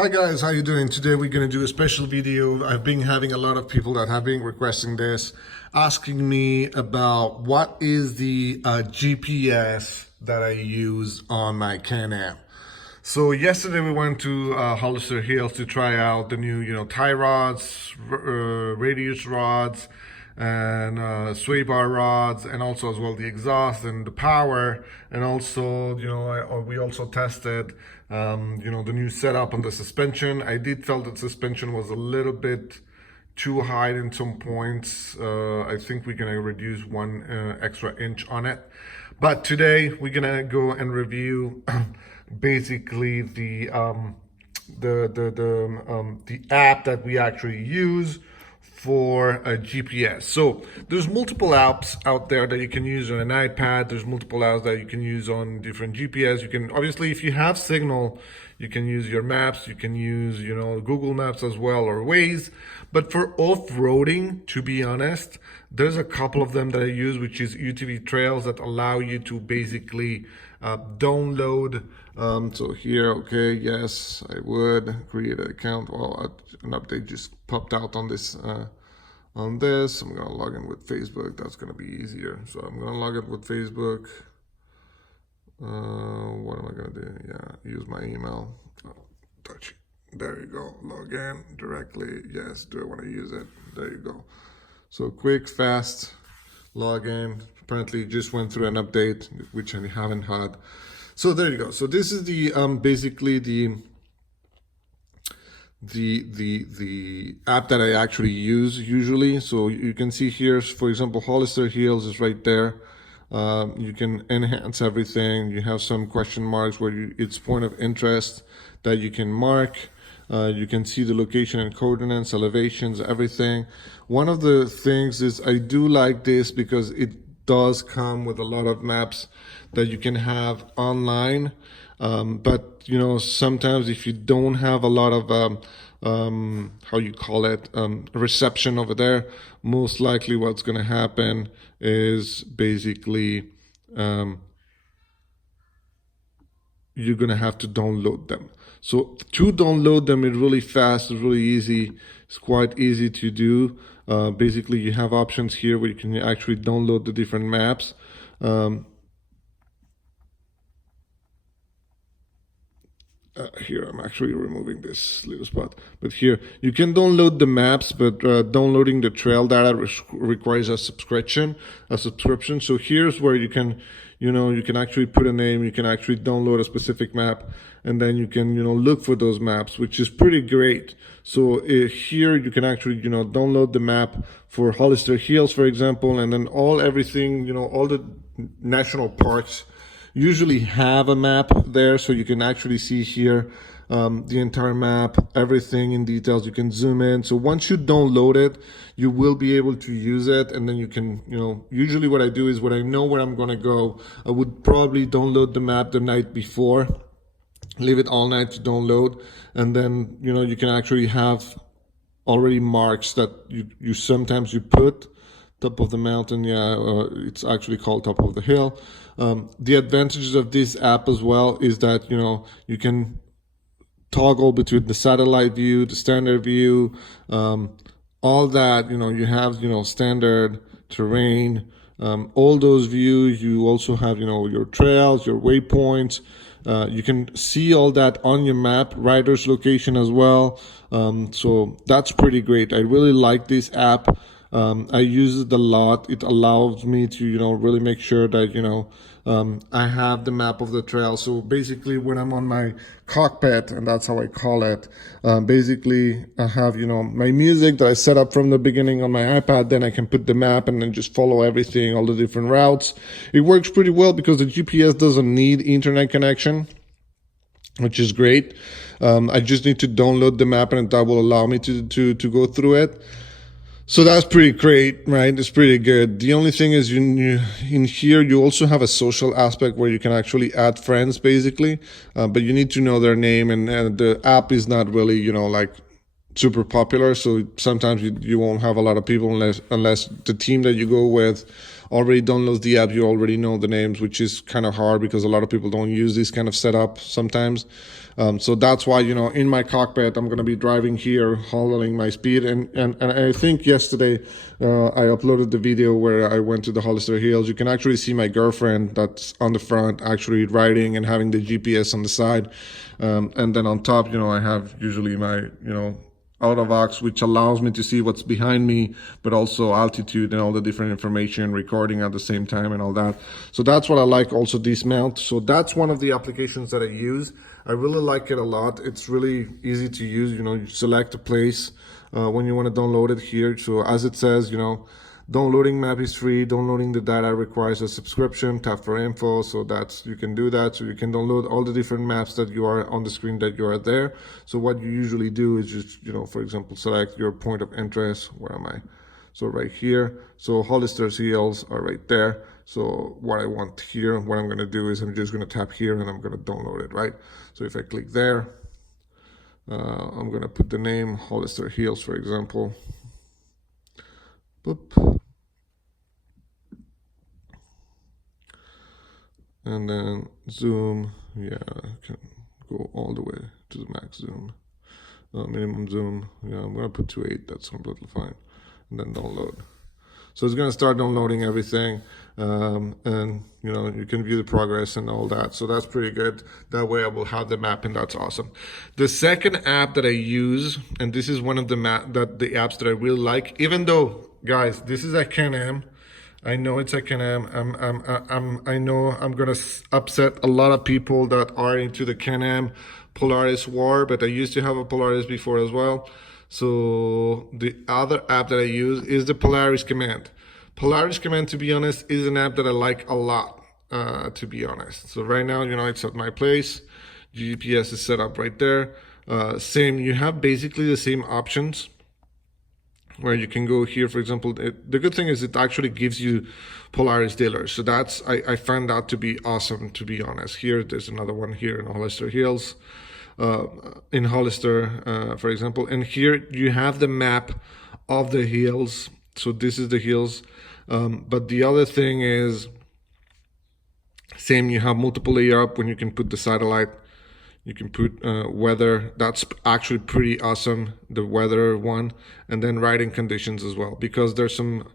Hi guys, how you doing? Today we're going to do a special video. I've been having a lot of people that have been requesting this, asking me about what is the GPS that I use on my Can-Am. So yesterday we went to Hollister Hills to try out the new, tie rods, radius rods, and sway bar rods, and also as well the exhaust and the power, and also we also tested the new setup on the suspension. I did feel that suspension was a little bit too high in some points. I think we're gonna reduce one extra inch on it. But today we're gonna go and review basically the app that we actually use for a GPS. So there's multiple apps out there that you can use on an iPad. There's multiple apps that you can use on different GPS. You can obviously, if you have Signal, you can use your maps. You can use Google Maps as well, or Waze. But for off-roading, to be honest, there's a couple of them that I use, which is UTV Trails, that allow you to basically download. So here, okay, yes, I would create an account. Well, an update just popped out on this. I'm gonna log in with Facebook. That's gonna be easier. So I'm gonna log in with Facebook. What am I gonna do? Yeah, use my email. Touch. There you go. Log in directly. Yes. Do I want to use it? There you go. So quick, fast login. Apparently, just went through an update, which I haven't had. So there you go. So this is the basically the app that I actually use usually. So you can see here, for example, Hollister Hills is right there. You can enhance everything. You have some question marks where it's point of interest that you can mark. You can see the location and coordinates, elevations, everything. One of the things is I do like this because it does come with a lot of maps that you can have online. But sometimes if you don't have a lot of reception over there, most likely what's going to happen is basically you're going to have to download them. So to download them, it's really fast, it's really easy. It's quite easy to do. Basically, you have options here where you can actually download the different maps. Here, I'm actually removing this little spot. But here, you can download the maps, but downloading the trail data requires a subscription. So here's where you can actually put a name, you can actually download a specific map, and then you can, look for those maps, which is pretty great. So here you can actually, download the map for Hollister Hills, for example, and then everything, all the national parks usually have a map there, so you can actually see here the entire map, everything in details. You can zoom in. So once you download it, you will be able to use it, and then you can, usually what I do is when I know where I'm going to go, I would probably download the map the night before, leave it all night to download, and then, you can actually have already marks that you sometimes you put top of the mountain. It's actually called top of the hill. The advantages of this app as well is that you can toggle between the satellite view, the standard view, all that. You have standard, terrain, all those views. You also have your trails, your waypoints. You can see all that on your map, rider's location as well. So that's pretty great. I really like this app. I use it a lot. It allows me to, really make sure that, I have the map of the trail. So basically when I'm on my cockpit, and that's how I call it, basically I have, my music that I set up from the beginning on my iPad. Then I can put the map and then just follow everything, all the different routes. It works pretty well because the GPS doesn't need internet connection, which is great. I just need to download the map, and that will allow me to go through it. So that's pretty great, right? It's pretty good. The only thing is in here, you also have a social aspect where you can actually add friends, basically. But you need to know their name, and the app is not really, like super popular. So sometimes you won't have a lot of people unless the team that you go with already download the app, you already know the names, which is kind of hard because a lot of people don't use this kind of setup sometimes. So that's why, in my cockpit, I'm going to be driving here, holding my speed. And I think yesterday I uploaded the video where I went to the Hollister Hills. You can actually see my girlfriend that's on the front actually riding and having the GPS on the side. And then on top, I have usually my, out of aux, which allows me to see what's behind me, but also altitude and all the different information, recording at the same time and all that. So that's what I like, also this mount. So that's one of the applications that I use. I really like it a lot. It's really easy to use. You select a place when you want to download it here. So as it says, downloading map is free. Downloading the data requires a subscription. Tap for info. So you can do that. So you can download all the different maps that you are on the screen that you are there. So what you usually do is just, for example, select your point of interest. Where am I? So right here. So Hollister's Hills are right there. So what I want here, what I'm going to do is I'm just going to tap here and I'm going to download it, right? So if I click there, I'm going to put the name Hollister Hills, for example. Boop. And then zoom. Yeah, I can go all the way to the max zoom. Minimum zoom. Yeah, I'm going to put 2.8. That's completely fine. And then download. So it's going to start downloading everything, and you can view the progress and all that. So that's pretty good. That way I will have the map, and that's awesome. The second app that I use, and this is one of the apps that I really like, even though, guys, this is a Can-Am. I know it's a Can-Am. I know I'm gonna upset a lot of people that are into the Can-Am Polaris war, but I used to have a Polaris before as well. So the other app that I use is the Polaris Command. Polaris Command, to be honest, is an app that I like a lot, to be honest. So right now, it's at my place. GPS is set up right there. You have basically the same options where you can go here, for example. The good thing is it actually gives you Polaris dealers. So I find that to be awesome, to be honest. Here, there's another one here in Hollister Hills. In Hollister, for example, and here you have the map of the hills. So this is the hills, but the other thing is, you have multiple layer up when you can put the satellite. You can put weather. That's actually pretty awesome, the weather one, and then riding conditions as well, because there's some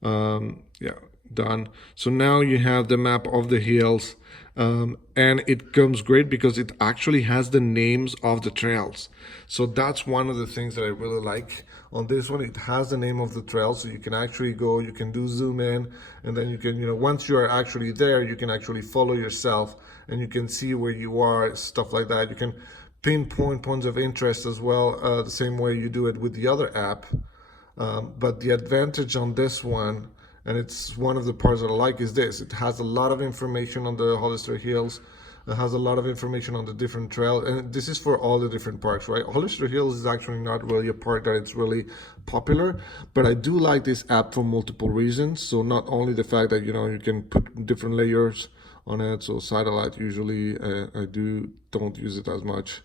done. So now you have the map of the hills. And it comes great because it actually has the names of the trails. So that's one of the things that I really like. On this one, it has the name of the trail, so you can actually go, you can do zoom in, and then you can, once you are actually there, you can actually follow yourself, and you can see where you are, stuff like that. You can pinpoint points of interest as well, the same way you do it with the other app. But the advantage on this one, and it's one of the parts that I like, is this. It has a lot of information on the Hollister Hills. It has a lot of information on the different trails. And this is for all the different parks, right? Hollister Hills is actually not really a park that it's really popular. But I do like this app for multiple reasons. So not only the fact that, you can put different layers on it. So satellite, usually I don't use it as much,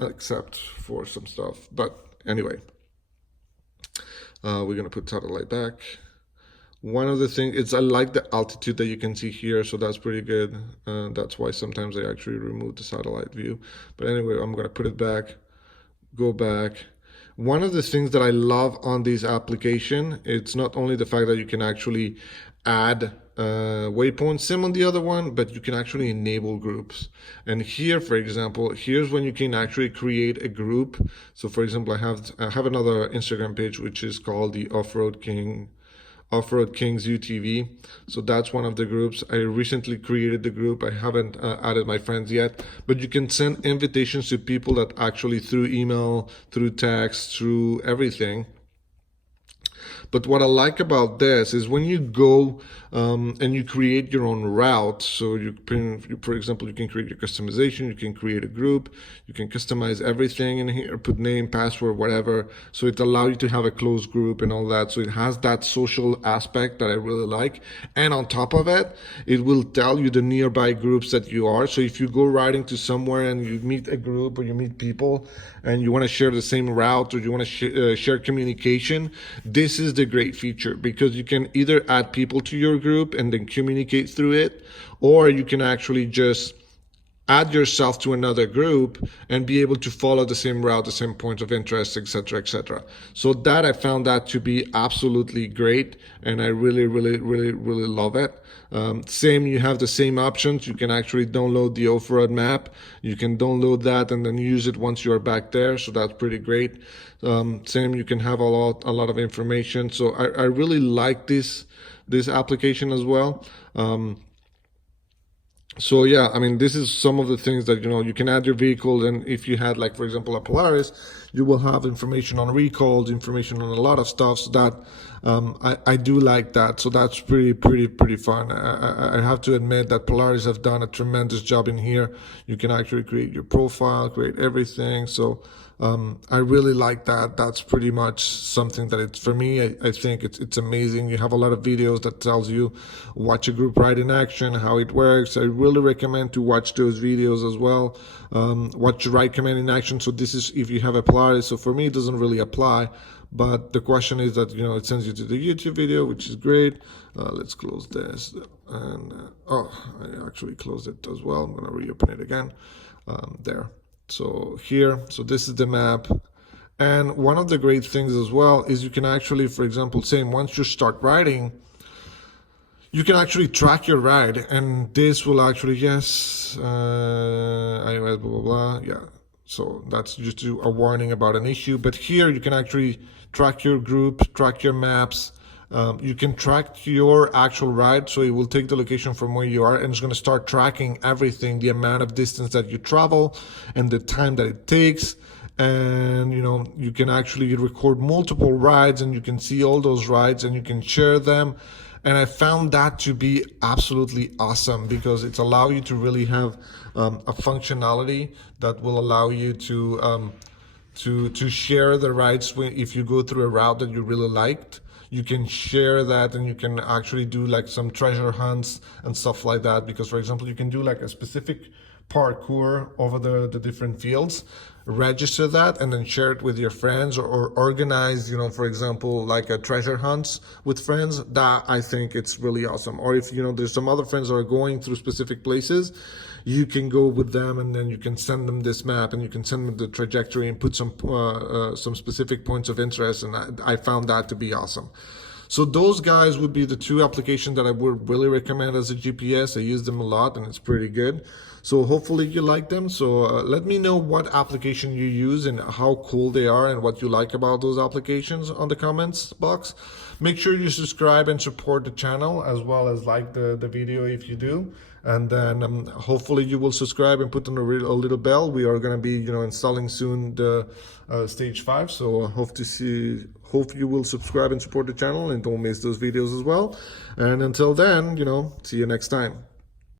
except for some stuff. But anyway, we're going to put satellite back. One of the things is I like the altitude that you can see here, so that's pretty good. That's why sometimes I actually remove the satellite view. But anyway, I'm going to put it back, go back. One of the things that I love on this application, it's not only the fact that you can actually add waypoints, same on the other one, but you can actually enable groups. And here, for example, here's when you can actually create a group. So for example, I have another Instagram page which is called the Off-Road Kings UTV. So that's one of the groups. I recently created the group. I haven't added my friends yet, but you can send invitations to people that actually through email, through text, through everything. But what I like about this is when you go and you create your own route. So for example, you can create your customization, you can create a group, you can customize everything in here, put name, password, whatever. So it allows you to have a closed group and all that. So it has that social aspect that I really like. And on top of it, it will tell you the nearby groups that you are. So if you go riding to somewhere and you meet a group or you meet people and you want to share the same route or you want to share communication, this is the a great feature because you can either add people to your group and then communicate through it, or you can actually just add yourself to another group and be able to follow the same route, the same points of interest, etc., etc. So that I found that to be absolutely great, and I really, really, really, really love it. Same, you have the same options. You can actually download the off-road map. You can download that and then use it once you're back there. So that's pretty great. Same, you can have a lot of information. So I really like this application as well. So yeah, I mean, this is some of the things that, you can add your vehicle, and if you had, like, for example, a Polaris, you will have information on recalls, information on a lot of stuff. So that I do like that. So that's pretty fun. I have to admit that Polaris have done a tremendous job in here. You can actually create your profile, create everything. So I really like that. That's pretty much something that it's, for me, I think it's amazing. You have a lot of videos that tells you watch a group ride in action, how it works. I really recommend to watch those videos as well. Watch your ride command in action. So this is if you have a Polaris. So for me, it doesn't really apply. But the question is that, it sends you to the YouTube video, which is great. Let's close this. And I actually closed it as well. I'm going to reopen it again. There. So here, so this is the map. And one of the great things as well is you can actually, for example, once you start riding, you can actually track your ride, and this will actually, iOS, blah, blah, blah, yeah. So that's just a warning about an issue. But here you can actually track your group, track your maps. You can track your actual ride, so it will take the location from where you are, and it's going to start tracking everything, the amount of distance that you travel and the time that it takes. And you can actually record multiple rides, and you can see all those rides, and you can share them. And I found that to be absolutely awesome because it's allow you to really have a functionality that will allow you to share the rides if you go through a route that you really liked. You can share that, and you can actually do like some treasure hunts and stuff like that. Because, for example, you can do like a specific parkour over the different fields, register that, and then share it with your friends, or organize, for example, like a treasure hunts with friends. That I think it's really awesome. Or if, there's some other friends that are going through specific places, you can go with them, and then you can send them this map, and you can send them the trajectory and put some specific points of interest. And I found that to be awesome. So those guys would be the two applications that I would really recommend as a GPS. I use them a lot, and it's pretty good. So hopefully you like them. So let me know what application you use and how cool they are and what you like about those applications on the comments box. Make sure you subscribe and support the channel, as well as like the video if you do. And then hopefully you will subscribe and put on a little bell. We are going to be, installing soon the stage 5. So hope you will subscribe and support the channel, and don't miss those videos as well. And until then, see you next time.